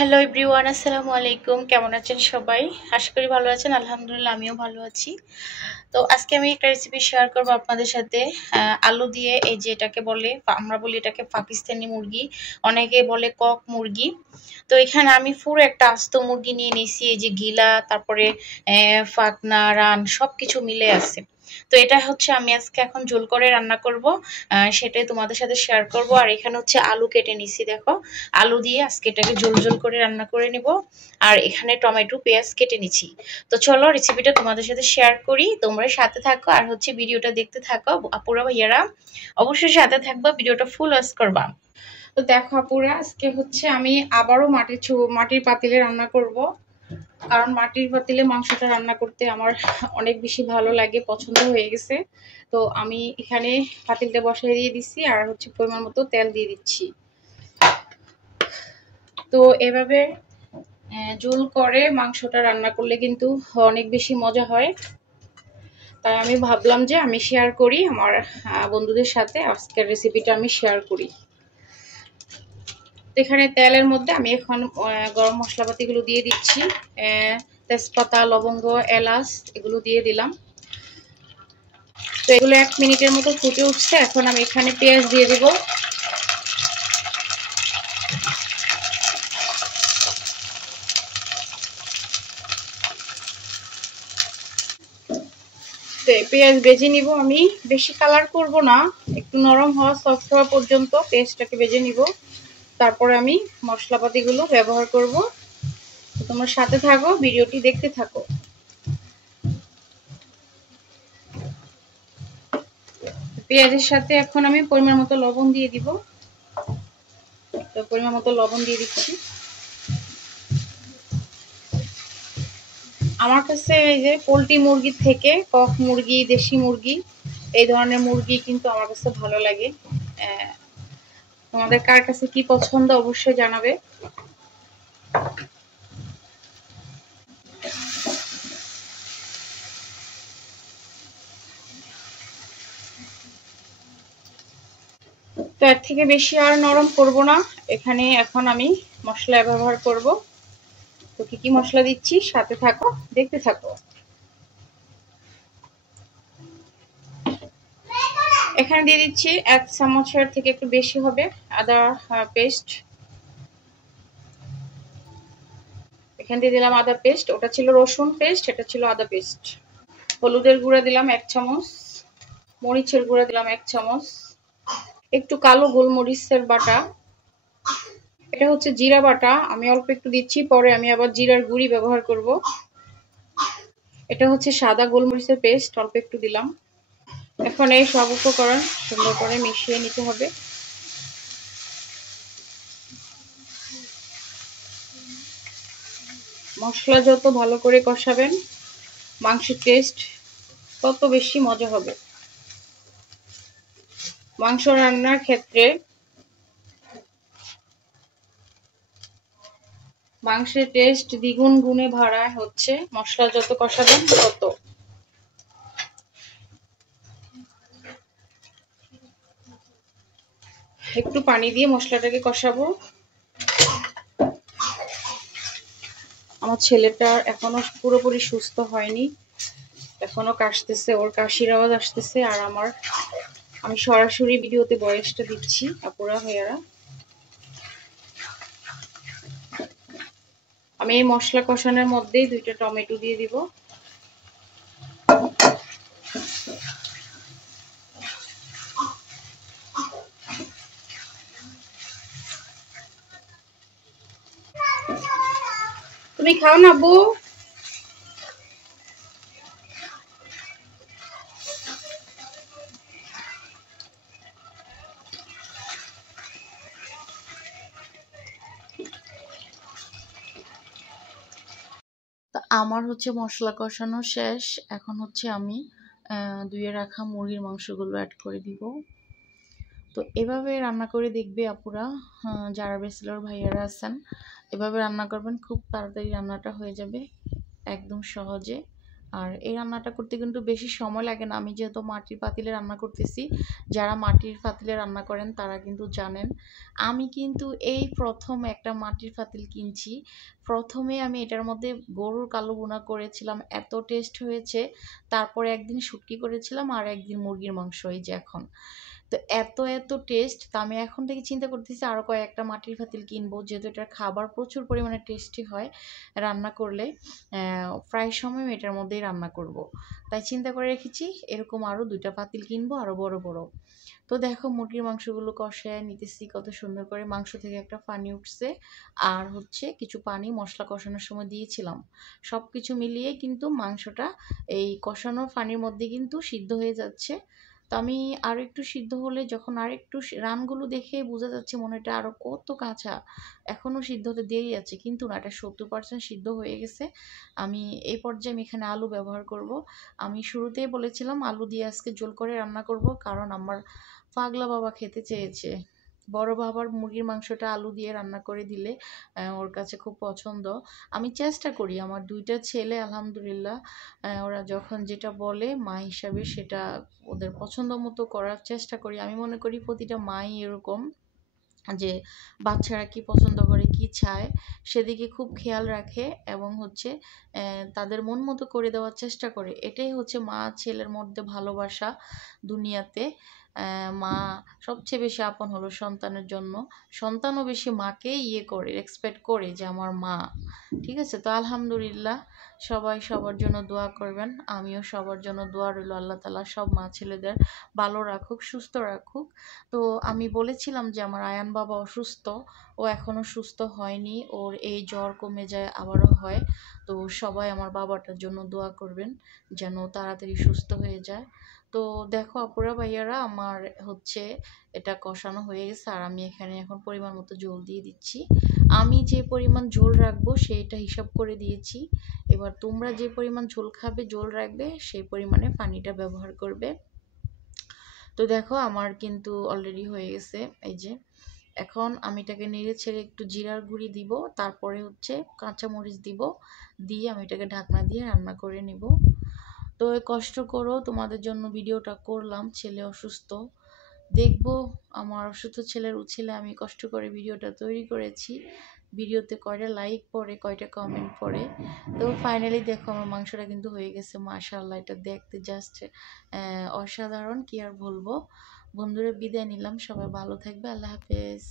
Hello everyone, আসসালামু আলাইকুম। কেমন আছেন সবাই? আশা করি ভালো আছেন। আলহামদুলিল্লাহ, আমিও ভালো আছি। তো আজকে আমি একটা রেসিপি শেয়ার করব আপনাদের সাথে। আলু দিয়ে, এই যে এটাকে বলে, আমরা বলি এটাকে পাকিস্তানি মুরগি, অনেকে বলে কক মুরগি। তো এখানে আমি পুরো একটা আস্ত মুরগি নিয়ে নিয়েছি। এই যে গিলা, তারপরে ফাকনা, রান সবকিছু মিলে আছে। তো এটা হচ্ছে আমি আজকে এখন ঝোল করে রান্না করব, সেটাই তোমাদের সাথে শেয়ার করব। আর এখানে হচ্ছে আলু কেটে নিছি, দেখো। আলু দিয়ে আজকে এটাকে ঝোল ঝোল করে রান্না করে নিব। আর এখানে টমেটো পেঁয়াজ কেটে নিছি। তো চলো রেসিপিটা তোমাদের সাথে শেয়ার করি, তোমরা সাথে থাকো আর হচ্ছে ভিডিওটা দেখতে থাকো। আপুরা ভাইয়ারা অবশ্যই সাথে থাকবা, ভিডিওটা ফুল ওয়াচ করবা। তো দেখো আপুরা, আজকে হচ্ছে আমি আবারও মাটির পাতিলে রান্না করব। কারণ মাটির পাতিলে মাংসটা রান্না করতে আমার অনেক বেশি ভালো লাগে, পছন্দ হয়ে গেছে। তো আমি এখানে পাতিলটা বসাই দিয়ে দিচ্ছি, আর হচ্ছে পরিমাণ মতো তেল দিয়ে দিচ্ছি। তো এভাবে ঝোল করে মাংসটা রান্না করলে কিন্তু অনেক বেশি মজা হয়। তাই আমি ভাবলাম যে আমি শেয়ার করি আমার বন্ধুদের সাথে, আজকের রেসিপিটা আমি শেয়ার করি। তো এখানে তেলের মধ্যে আমি এখন গরম মশলাপাতিগুলো দিয়ে দিচ্ছি। তেজপাতা, লবঙ্গ, এলাচ এগুলো দিয়ে দিলাম। তো এগুলো 1 মিনিটের মতো ফুটে উঠছে। এখন আমি এখানে পেঁয়াজ দিয়ে দিব। পেঁয়াজ ভেজে নিব আমি, বেশি কালার করব না, একটু নরম হওয়া, সফট হওয়া পর্যন্ত পেঁয়াজটাকে ভেজে নিব। তারপরে আমি মশলাপাতিগুলো ব্যবহার করব। তোমরা সাথে থাকো, ভিডিওটি দেখতে থাকো। পেঁয়াজের সাথে এখন আমি পরিমাণ মতো লবণ দিয়ে দিব। তো পরিমাণ মতো লবণ দিয়ে দিচ্ছি। আমার কাছে এই যে পোলট্রি মুরগির থেকে কক মুরগি, দেশি মুরগি, এই ধরনের মুরগি কিন্তু আমার কাছে ভালো লাগে। তোমাদের কার কাছে কি পছন্দ অবশ্যই জানাবে। তো এর থেকে বেশি আর নরম করব না। এখানে এখন আমি মশলা ব্যবহার করব। তো কি কি মশলা দিচ্ছি সাথে থাকো, দেখতে থাকো। এখানে দিয়ে দিচ্ছি 1 চামচের থেকে একটু বেশি হবে আদা পেস্ট। এখানে দিয়ে দিলাম আদা পেস্ট, ওটা ছিল রসুন পেস্ট, এটা ছিল আদা পেস্ট। হলুদের গুঁড়া দিলাম 1 চামচ, মরিচের গুঁড়া দিলাম 1 চামচ, একটু কালো গোলমরিচের বাটা। এটা হচ্ছে জিরা বাটা, আমি অল্প একটু দিচ্ছি, পরে আমি আবার জিরার গুঁড়ি ব্যবহার করব। এটা হচ্ছে সাদা গোলমরিচের পেস্ট, অল্প একটু দিলাম। এখন এই সব উপকরণ সুন্দর করে মিশিয়ে নিতে হবে। মশলা যত ভালো করে কষাবেন, মাংসের টেস্ট তত বেশি মজা হবে। মাংস রান্নার ক্ষেত্রে মাংসের টেস্ট দ্বিগুণ গুণে বাড়ায় হচ্ছে মশলা যত কষাবেন তত। একটু পানি দিয়ে মশলাটাকে কষাবো। আমার ছেলেটা এখনো পুরোপুরি সুস্থ হয়নি, এখনো কাশতেছে, ওর কাশির আওয়াজ আসতেছে। আর আমি সরাসরি ভিডিওতে বয়সটা দিচ্ছি আপুরা ভাইয়ারা। আমি এই মশলা কষানোর মধ্যেই 2টা টমেটো দিয়ে দিব। তুমি খাও না বউ? আমার হচ্ছে মশলা কষানো শেষ। এখন হচ্ছে আমি ধুয়ে রাখা মুরগির মাংসগুলো অ্যাড করে দিব। তো এভাবে রান্না করে দেখবে আপুরা, যারা ব্যাচেলর ভাইয়ারা আছেন, এভাবে রান্না করবেন, খুব তাড়াতাড়ি রান্নাটা হয়ে যাবে, একদম সহজে। আর এই রান্নাটা করতে কিন্তু বেশি সময় লাগে না। আমি যেহেতু মাটির পাতিলে রান্না করতেছি, যারা মাটির পাতিলে রান্না করেন তারা কিন্তু জানেন। আমি কিন্তু এই প্রথম একটা মাটির পাতিল কিনছি। প্রথমে আমি এটার মধ্যে গরুর কালো ভুনা করেছিলাম, এত টেস্ট হয়েছে। তারপরে একদিন শুটকি করেছিলাম আর একদিন মুরগির মাংস, এই যে এখন। তো এত টেস্ট, তো আমি এখন থেকে চিন্তা করতেছি আরও কয়েকটা মাটির পাতিল কিনবো, যেহেতু এটার খাবার প্রচুর পরিমাণে টেস্টি হয় রান্না করলে। প্রায় সময় আমি এটার মধ্যেই রান্না করব। তাই চিন্তা করে রেখেছি এরকম আরও 2টা পাতিল কিনবো, আরও বড় বড়। তো দেখো মুরগির মাংসগুলো কষায় নিতেছি কত সুন্দর করে, মাংস থেকে একটা পানি উঠছে। আর হচ্ছে কিছু পানি মশলা কষানোর সময় দিয়েছিলাম। সব কিছু মিলিয়ে কিন্তু মাংসটা এই কষানো পানির মধ্যে কিন্তু সিদ্ধ হয়ে যাচ্ছে। তো আমি আরও একটু সিদ্ধ হলে, যখন আর একটু রানগুলো দেখে বোঝা যাচ্ছে মনে হয় এটা আরও কত কাঁচা, এখনও সিদ্ধ হতে দেরি আছে, কিন্তু না, এটা 70% সিদ্ধ হয়ে গেছে। আমি এই পর্যায়ে আমি এখানে আলু ব্যবহার করব। আমি শুরুতেই বলেছিলাম আলু দিয়ে আজকে ঝোল করে রান্না করব, কারণ আমার পাগলা বাবা খেতে চেয়েছে। বড় বাবার মুরগির মাংসটা আলু দিয়ে রান্না করে দিলে ওর কাছে খুব পছন্দ। আমি চেষ্টা করি, আমার 2টা ছেলে আলহামদুলিল্লাহ, ওরা যখন যেটা বলে মা হিসাবে সেটা ওদের পছন্দ মতো করার চেষ্টা করি। আমি মনে করি প্রতিটা মাই এরকম, যে বাচ্চারা কি পছন্দ করে কি চায় সেদিকে খুব খেয়াল রাখে, এবং হচ্ছে তাদের মন মতো করে দেওয়ার চেষ্টা করে। এটাই হচ্ছে মা ছেলের মধ্যে ভালোবাসা দুনিয়াতে। মা সবচেয়ে বেশি আপন হলো সন্তানের জন্য। সন্তানও বেশি মাকে করে রেসপেক্ট করে যে আমার মা। ঠিক আছে, তো আলহামদুলিল্লাহ, সবাই সবার জন্য দোয়া করবেন। আমিও সবার জন্য দোয়া রইল, আল্লাহ তাআলা সব মা ছেলেদের ভালো রাখুক, সুস্থ রাখুক। তো আমি বলেছিলাম যে আমার আয়ান বাবা অসুস্থ, ও এখনও সুস্থ হয়নি, ওর এই জ্বর কমে যায় আবারও হয়। তো সবাই আমার বাবাটার জন্য দোয়া করবেন যেন তাড়াতাড়ি সুস্থ হয়ে যায়। তো দেখো আপুরা ভাইয়ারা, আমার হচ্ছে এটা কষানো হয়ে গেছে, আর আমি এখানে এখন পরিমাণ মতো ঝোল দিয়ে দিচ্ছি। আমি যে পরিমাণ ঝোল রাখবো সেইটা হিসাব করে দিয়েছি। এবার তোমরা যে পরিমাণ ঝোল খাবে, ঝোল রাখবে, সেই পরিমাণে পানিটা ব্যবহার করবে। তো দেখো আমার কিন্তু অলরেডি হয়ে গেছে, এই যে। এখন আমি এটাকে নেড়ে ছেড়ে একটু জিরার গুঁড়ি দিব, তারপরে হচ্ছে কাঁচামরিচ দিব, দিয়ে আমি এটাকে ঢাকনা দিয়ে রান্না করে নিব। তো কষ্ট করো, তোমাদের জন্য ভিডিওটা করলাম, ছেলে অসুস্থ, দেখবো আমার অসুস্থ ছেলের উছিলে আমি কষ্ট করে ভিডিওটা তৈরি করেছি। ভিডিওতে কয়টা লাইক পড়ে, কয়টা কমেন্ট পড়ে। তো ফাইনালি দেখো আমার মাংসটা কিন্তু হয়ে গেছে, মাশাআল্লাহ, এটা দেখতে জাস্ট অসাধারণ, কি আর বলবো। বন্ধুরা বিদায় নিলাম, সবাই ভালো থাকবে, আল্লাহ হাফেজ।